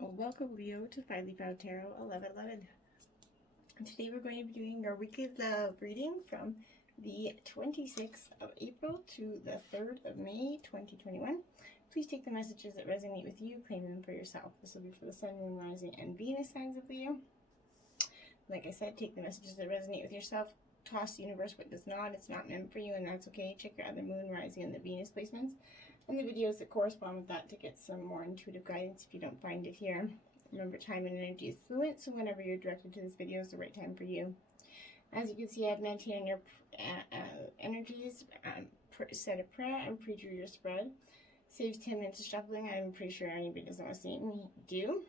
Welcome, Leo, to Finally Found Tarot 1111. Today we're going to be doing our weekly love reading from the 26th of April to the 3rd of May 2021. Please take the messages that resonate with you, claim them for yourself. This will be for the Sun, Moon, Rising, and Venus signs of Leo. Like I said, take the messages that resonate with yourself. Toss the universe what does not. It's not meant for you, and that's okay. Check your other Moon, Rising, and the Venus placements and the videos that correspond with that to get some more intuitive guidance if you don't find it here. Remember, time and energy is fluent, so whenever you're directed to this video is the right time for you. As you can see, I've maintained your energies, said a prayer, and pre-drew your spread. Saves 10 minutes of shuffling. I'm pretty sure anybody doesn't want to see me do.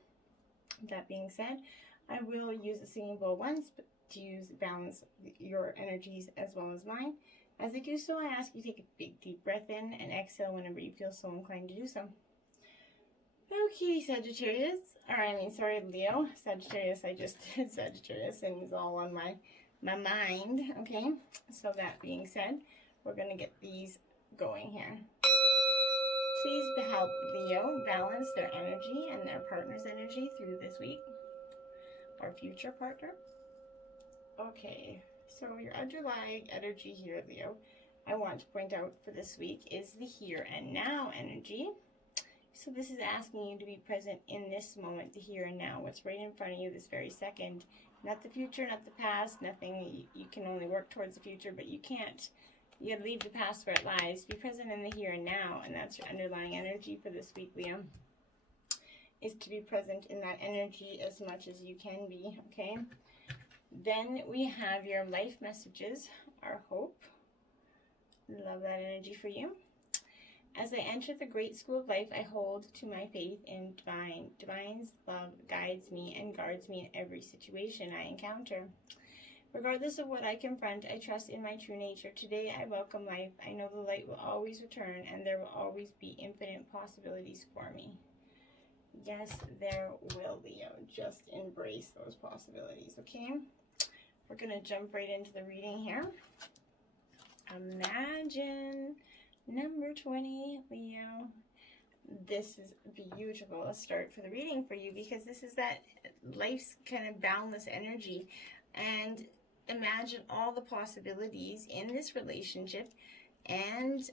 That being said, I will use the singing bowl once to balance your energies as well as mine. As I do so, I ask you to take a big deep breath in and exhale whenever you feel so inclined to do so. Okay, Sagittarius, Leo. Sagittarius, I just did Sagittarius and it's all on my mind, okay? So that being said, we're going to get these going here. Please help Leo balance their energy and their partner's energy through this week, or future partner. Okay, so your underlying energy here, Leo, I want to point out for this week is the here and now energy. So this is asking you to be present in this moment, the here and now, what's right in front of you this very second. Not the future, not the past, nothing. You can only work towards the future, but you can't. You gotta leave the past where it lies. Be present in the here and now, and that's your underlying energy for this week, Leo, is to be present in that energy as much as you can be, okay? Then we have your life messages, our hope. Love that energy for you. As I enter the great school of life, I hold to my faith in divine. Divine's love guides me and guards me in every situation I encounter. Regardless of what I confront, I trust in my true nature. Today I welcome life. I know the light will always return and there will always be infinite possibilities for me. Yes, there will, Leo. Just embrace those possibilities, okay? We're going to jump right into the reading here. Imagine number 20, Leo. This is beautiful. Let's start for the reading for you because this is that life's kind of boundless energy. And imagine all the possibilities in this relationship and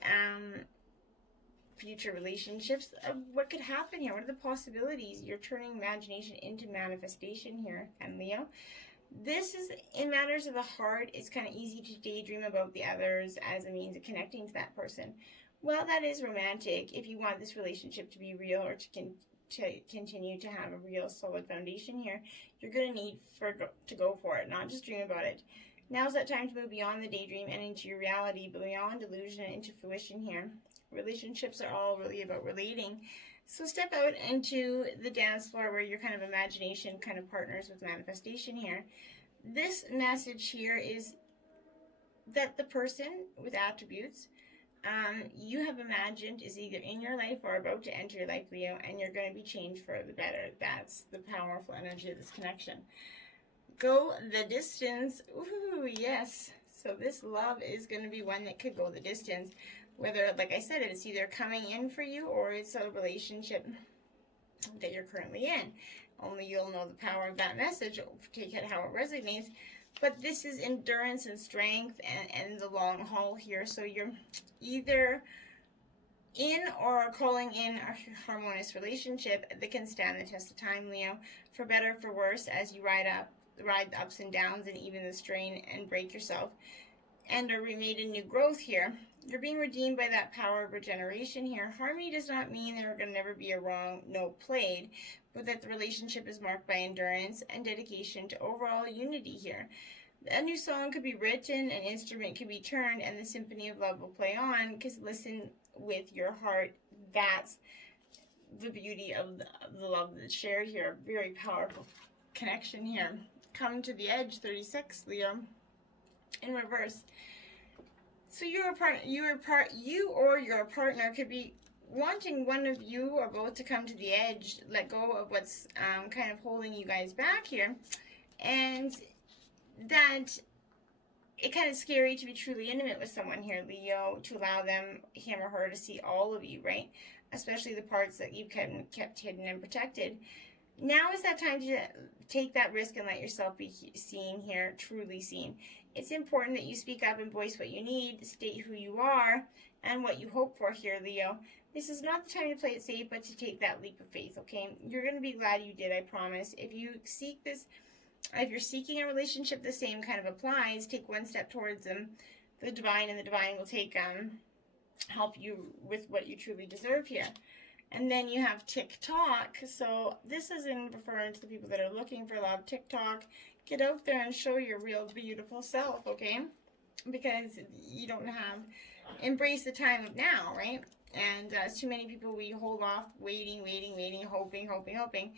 future relationships of what could happen here. What are the possibilities? You're turning imagination into manifestation here, and Leo. This is, in matters of the heart, it's kind of easy to daydream about the others as a means of connecting to that person. Well, that is romantic. If you want this relationship to be real or to continue to have a real solid foundation here, you're going to need to go for it, not just dream about it. Now's that time to move beyond the daydream and into your reality, beyond delusion and into fruition here. Relationships are all really about relating. So step out into the dance floor where your kind of imagination kind of partners with manifestation here. This message here is that the person with attributes you have imagined is either in your life or about to enter your life, Leo, and you're going to be changed for the better. That's the powerful energy of this connection. Go the distance. Ooh, yes. So this love is going to be one that could go the distance. Whether, like I said, it's either coming in for you or it's a relationship that you're currently in. Only you'll know the power of that message, take it how it resonates. But this is endurance and strength and the long haul here. So you're either in or calling in a harmonious relationship that can stand the test of time, Leo, for better, for worse, as you ride the ups and downs and even the strain and break yourself and are remade in new growth here. You're being redeemed by that power of regeneration here. Harmony does not mean there can never be a wrong note played, but that the relationship is marked by endurance and dedication to overall unity here. A new song could be written, an instrument could be turned, and the symphony of love will play on, because listen with your heart. That's the beauty of the love that's shared here. Very powerful connection here. Come to the edge, 36, Leo, in reverse. So you or your partner could be wanting one of you or both to come to the edge, let go of what's kind of holding you guys back here, and that it's kind of scary to be truly intimate with someone here, Leo, to allow them, him or her, to see all of you, right? Especially the parts that you've kept hidden and protected. Now is that time to take that risk and let yourself be seen here, truly seen. It's important that you speak up and voice what you need, state who you are, and what you hope for here, Leo. This is not the time to play it safe, but to take that leap of faith, okay? You're going to be glad you did, I promise. If you seek this, if you're seeking a relationship, the same kind of applies. Take one step towards the divine, and the divine will take help you with what you truly deserve here. And then you have TikTok. So this is in referring to the people that are looking for love. TikTok, get out there and show your real beautiful self, okay? Because you don't have, embrace the time of now, right? And too many people, we hold off, waiting, hoping.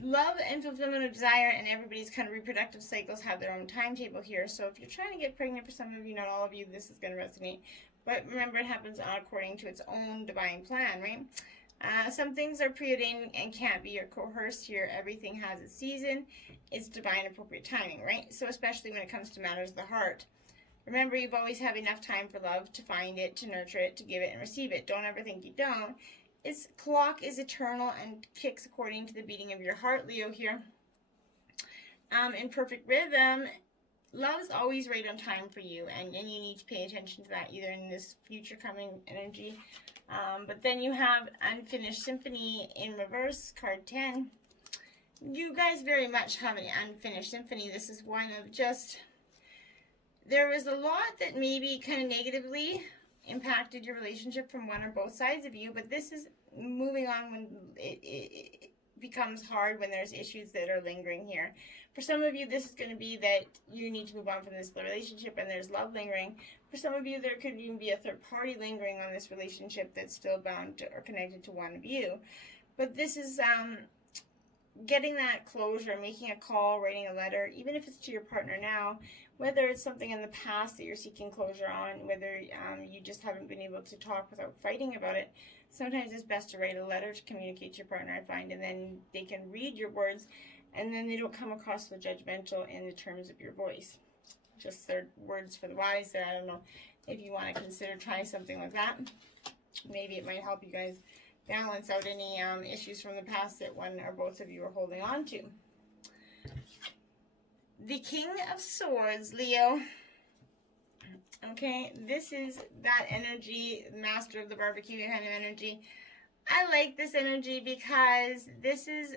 Love and fulfillment of desire, and everybody's kind of reproductive cycles have their own timetable here. So if you're trying to get pregnant, for some of you, not all of you, this is going to resonate. But remember, it happens according to its own divine plan, right? Some things are preordained and can't be coerced here. Everything has its season. It's divine appropriate timing, right? So especially when it comes to matters of the heart. Remember, you've always have enough time for love, to find it, to nurture it, to give it, and receive it. Don't ever think you don't. Its clock is eternal and kicks according to the beating of your heart, Leo, here. In perfect rhythm, love is always right on time for you, and you need to pay attention to that, either in this future coming energy. But then you have Unfinished Symphony in reverse, card 10. You guys very much have an unfinished symphony. This is one of just, there was a lot that maybe kind of negatively impacted your relationship from one or both sides of you, but this is moving on when it becomes hard, when there's issues that are lingering here. For some of you, this is going to be that you need to move on from this relationship and there's love lingering. For some of you, there could even be a third party lingering on this relationship that's still bound to, or connected to one of you. But this is getting that closure, making a call, writing a letter, even if it's to your partner now, whether it's something in the past that you're seeking closure on, whether you just haven't been able to talk without fighting about it. Sometimes it's best to write a letter to communicate to your partner, I find, and then they can read your words, and then they don't come across so judgmental in the terms of your voice. Just their words for the wise there. I don't know if you want to consider trying something like that. Maybe it might help you guys balance out any issues from the past that one or both of you are holding on to. The King of Swords, Leo. Okay, this is that energy, master of the barbecue kind of energy. I like this energy because this is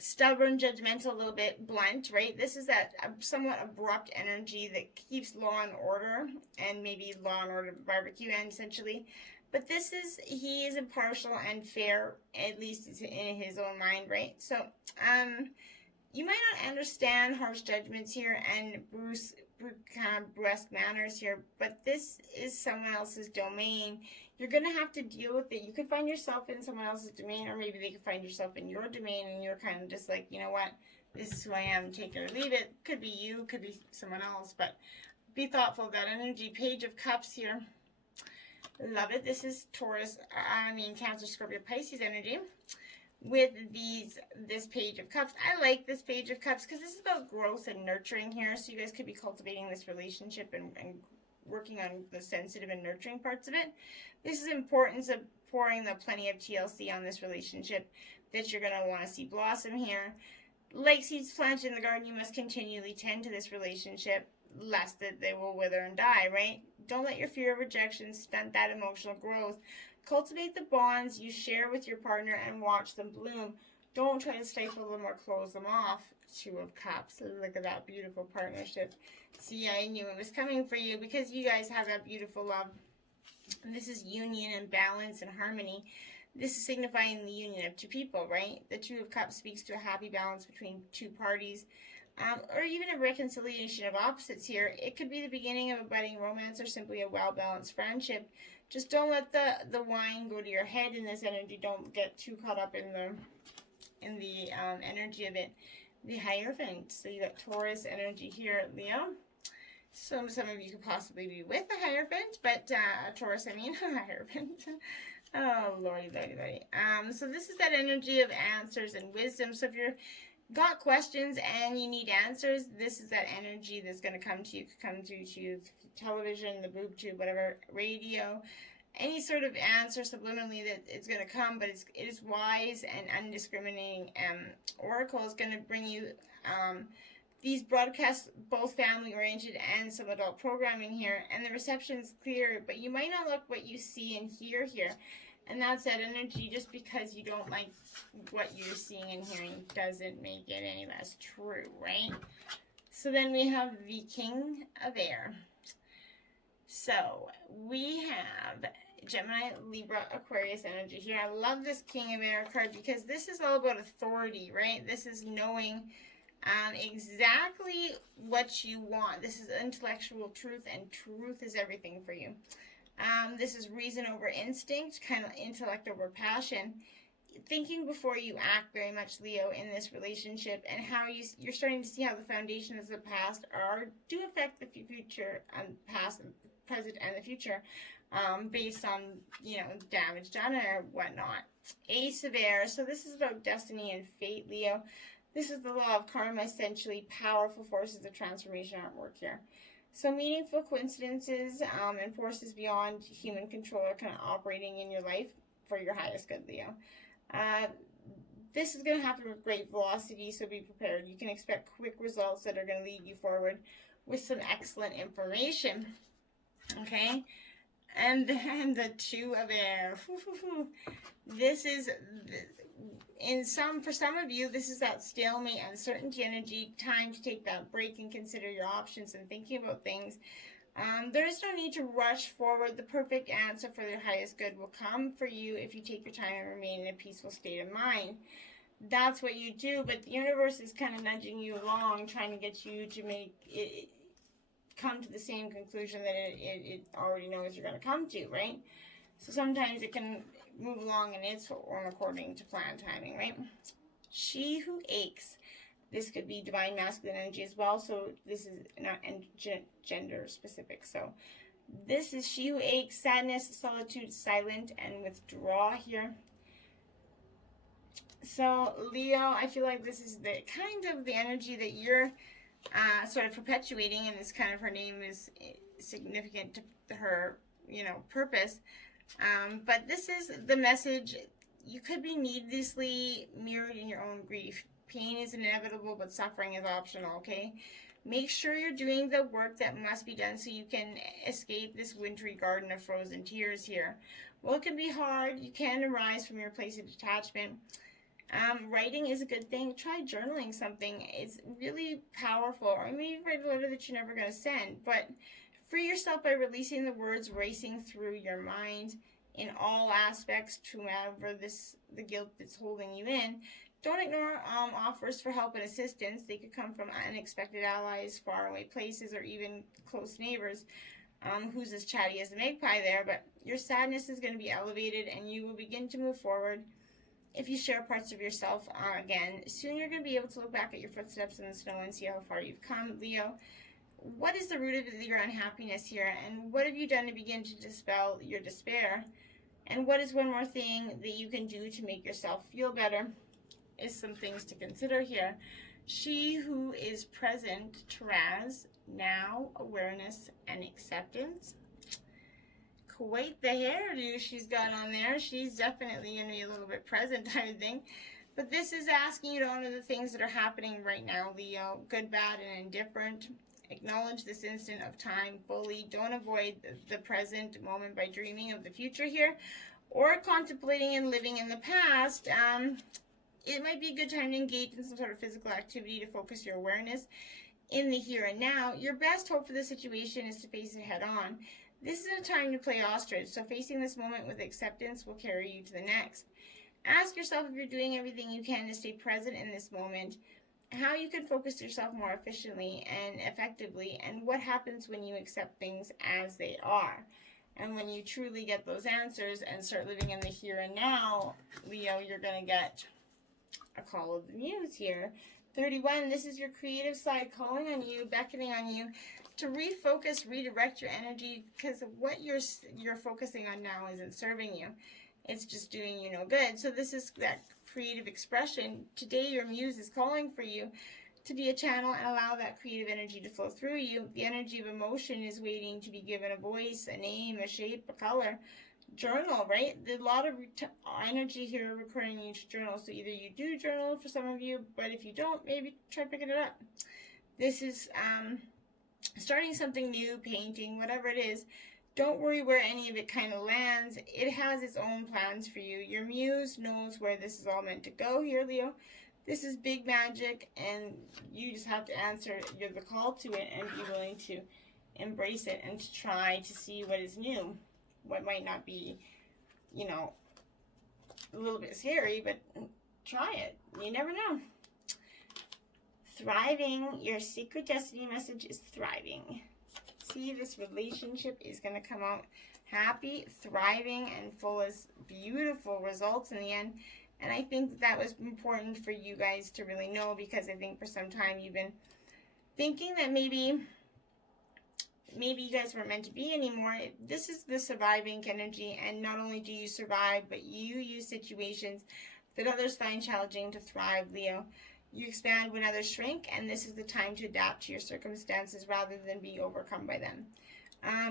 stubborn, judgmental, a little bit blunt, right? This is that somewhat abrupt energy that keeps law and order, and maybe law and order barbecue end, essentially. But this is, he is impartial and fair, at least in his own mind, right? So, you might not understand harsh judgments here and kind of brusque manners here, but this is someone else's domain. You're going to have to deal with it. You could find yourself in someone else's domain, or maybe they could find yourself in your domain, and you're kind of just like, you know what, this is who I am, take it or leave it. Could be you, could be someone else, but be thoughtful of that energy. Page of Cups here. Love it. This is Taurus, Cancer, Scorpio, Pisces energy. With this Page of Cups. I like this Page of Cups because this is about growth and nurturing here. So you guys could be cultivating this relationship and working on the sensitive and nurturing parts of it. This is the importance of pouring the plenty of TLC on this relationship that you're going to want to see blossom here. Like seeds planted in the garden, you must continually tend to this relationship, lest that they will wither and die, right? Don't let your fear of rejection stunt that emotional growth. Cultivate the bonds you share with your partner and watch them bloom. Don't try to stifle them or close them off. Two of Cups. Look at that beautiful partnership. See, I knew it was coming for you because you guys have that beautiful love. And this is union and balance and harmony. This is signifying the union of two people, right? The Two of Cups speaks to a happy balance between two parties. Or even a reconciliation of opposites here. It could be the beginning of a budding romance or simply a well-balanced friendship. Just don't let the wine go to your head in this energy. Don't get too caught up in the energy of it. The Hierophant. So you got Taurus energy here, Leo. So some of you could possibly be with a Hierophant, but Taurus, Hierophant. Oh, lordy. So this is that energy of answers and wisdom. So if you're got questions and you need answers, this is that energy that's going to come to you. Could come to you television, the boob tube, whatever, radio, any sort of answer subliminally that it's going to come, but it is wise and undiscriminating. Oracle is going to bring you these broadcasts, both family-oriented and some adult programming here, and the reception is clear, but you might not like what you see and hear here. And that's that energy. Just because you don't like what you're seeing and hearing doesn't make it any less true, right? So then we have the King of Air. So we have Gemini, Libra, Aquarius energy here. I love this King of Air card because this is all about authority, right? This is knowing exactly what you want. This is intellectual truth, and truth is everything for you. This is reason over instinct, kind of intellect over passion. Thinking before you act, very much, Leo, in this relationship, and how you're starting to see how the foundations of the past do affect the future, past, present, and the future, based on, damage done or whatnot. Ace of Air. So this is about destiny and fate, Leo. This is the law of karma, essentially. Powerful forces of transformation at work here. So meaningful coincidences and forces beyond human control are kind of operating in your life for your highest good, Leo. This is going to happen with great velocity, so be prepared. You can expect quick results that are going to lead you forward with some excellent information. Okay? And then the Two of Air. This is, for some of you, this is that stalemate, uncertainty energy, time to take that break and consider your options and thinking about things. There is no need to rush forward. The perfect answer for your highest good will come for you if you take your time and remain in a peaceful state of mind. That's what you do, but the universe is kind of nudging you along, trying to get you to make it come to the same conclusion that it already knows you're going to come to, right? So sometimes it can move along in its own according to plan timing, right? She who aches. This could be divine masculine energy as well, so this is not gender specific. So this is she who aches, sadness, solitude, silent, and withdraw here. So Leo, I feel like this is the kind of the energy that you're sort of perpetuating, and this kind of her name is significant to her, purpose. But this is the message. You could be needlessly mirrored in your own grief. Pain is inevitable, but suffering is optional, okay? Make sure you're doing the work that must be done so you can escape this wintry garden of frozen tears here. Well, it can be hard. You can arise from your place of detachment. Writing is a good thing. Try journaling something. It's really powerful. Or maybe write a letter that you're never going to send. But free yourself by releasing the words racing through your mind in all aspects, to whatever the guilt that's holding you in. Don't ignore offers for help and assistance. They could come from unexpected allies, faraway places, or even close neighbors. Who's as chatty as the magpie there? But your sadness is going to be elevated, and you will begin to move forward. If you share parts of yourself again, soon you're going to be able to look back at your footsteps in the snow and see how far you've come, Leo. What is the root of your unhappiness here? And what have you done to begin to dispel your despair? And what is one more thing that you can do to make yourself feel better? Is some things to consider here. She who is present, Taraz, now, awareness, and acceptance. Quite the hairdo she's got on there. She's definitely going to be a little bit present, I would think. But this is asking you to honor the things that are happening right now, Leo. Good, bad, and indifferent. Acknowledge this instant of time fully. Don't avoid the present moment by dreaming of the future here or contemplating and living in the past. It might be a good time to engage in some sort of physical activity to focus your awareness in the here and now. Your best hope for the situation is to face it head on. This is a time to play ostrich, so facing this moment with acceptance will carry you to the next. Ask yourself if you're doing everything you can to stay present in this moment, how you can focus yourself more efficiently and effectively, and what happens when you accept things as they are. And when you truly get those answers and start living in the here and now, Leo, you're going to get a call of the Muse here. 31, this is your creative side calling on you, beckoning on you to refocus, redirect your energy, because what you're focusing on now isn't serving you. It's just doing you no good. So this is that creative expression. Today your Muse is calling for you to be a channel and allow that creative energy to flow through you. The energy of emotion is waiting to be given a voice, a name, a shape, a color. journal, right? There's a lot of energy here requiring you to journal. So either you do journal for some of you, but if you don't, maybe try picking it up. This is starting something new, painting, whatever it is. Don't worry where any of it kind of lands. It has its own plans for you. Your muse knows where this is all meant to go here, Leo. This is big magic, and you just have to answer the call to it and be willing to embrace it and to try to see what is new. What might not be, you know, a little bit scary, but try it. You never know. Thriving. Your secret destiny message is thriving. See, this relationship is going to come out happy, thriving, and full of beautiful results in the end. And I think that was important for you guys to really know, because I think for some time you've been thinking that maybe you guys weren't meant to be anymore. This is the surviving energy, and not only do you survive, but you use situations that others find challenging to thrive, Leo. You expand when others shrink, and this is the time to adapt to your circumstances rather than be overcome by them.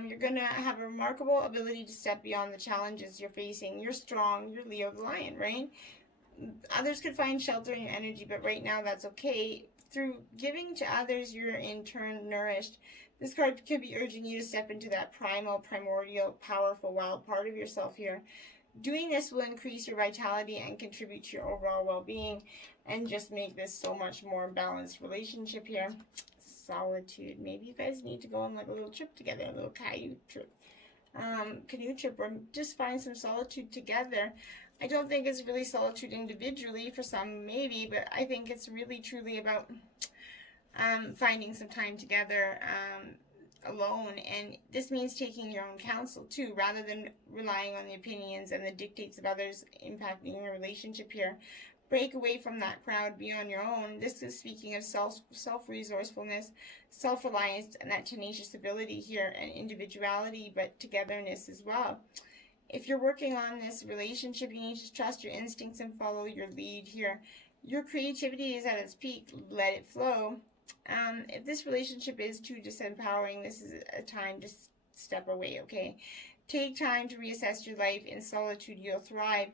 You're going to have a remarkable ability to step beyond the challenges you're facing. You're strong. You're Leo the Lion, right? Others could find shelter in your energy, but right now that's okay. Through giving to others, you're in turn nourished. This card could be urging you to step into that primal, primordial, powerful, wild part of yourself here. Doing this will increase your vitality and contribute to your overall well-being, and just make this so much more balanced relationship here. Solitude. Maybe you guys need to go on like a little trip together, a little canoe trip, or just find some solitude together. I don't think it's really solitude individually. For some, maybe, but I think it's really truly about finding some time together alone. And this means taking your own counsel too, rather than relying on the opinions and the dictates of others impacting your relationship here. Break away from that crowd, be on your own. This is speaking of self-resourcefulness, self-reliance, and that tenacious ability here, and individuality, but togetherness as well. If you're working on this relationship, you need to trust your instincts and follow your lead here. Your creativity is at its peak. Let it flow. If this relationship is too disempowering, this is a time to step away, okay? Take time to reassess your life. In solitude, you'll thrive.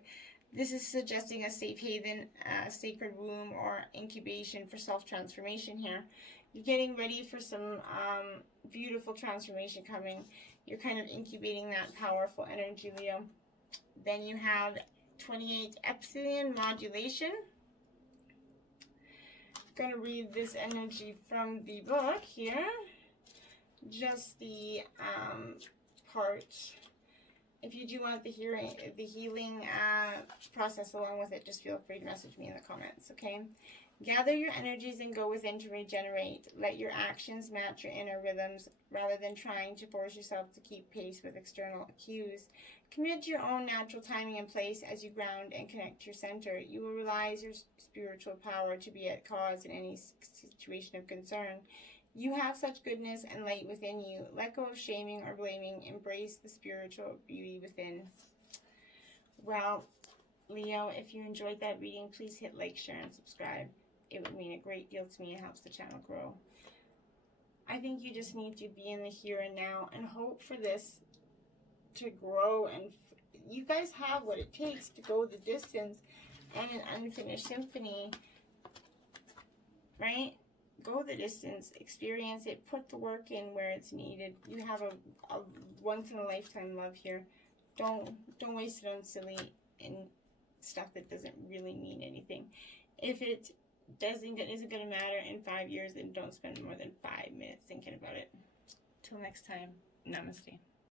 This is suggesting a safe haven, a sacred womb, or incubation for self-transformation here. You're getting ready for some beautiful transformation coming. You're kind of incubating that powerful energy, Leo. Then you have 28 Epsilon modulation. I'm going to read this energy from the book here. Just the part. If you do want the healing process along with it, just feel free to message me in the comments, okay? Gather your energies and go within to regenerate. Let your actions match your inner rhythms rather than trying to force yourself to keep pace with external cues. Commit to your own natural timing and place as you ground and connect to your center. You will realize your spiritual power to be at cause in any situation of concern. You have such goodness and light within you. Let go of shaming or blaming. Embrace the spiritual beauty within. Well, Leo, if you enjoyed that reading, please hit like, share, and subscribe. It would mean a great deal to me. It helps the channel grow. I think you just need to be in the here and now and hope for this to grow. And you guys have what it takes to go the distance and an unfinished symphony, right? Go the distance, experience it, put the work in where it's needed. You have a once-in-a-lifetime love here. Don't waste it on silly and stuff that doesn't really mean anything. If it isn't going to matter in 5 years, then don't spend more than 5 minutes thinking about it. Till next time, namaste.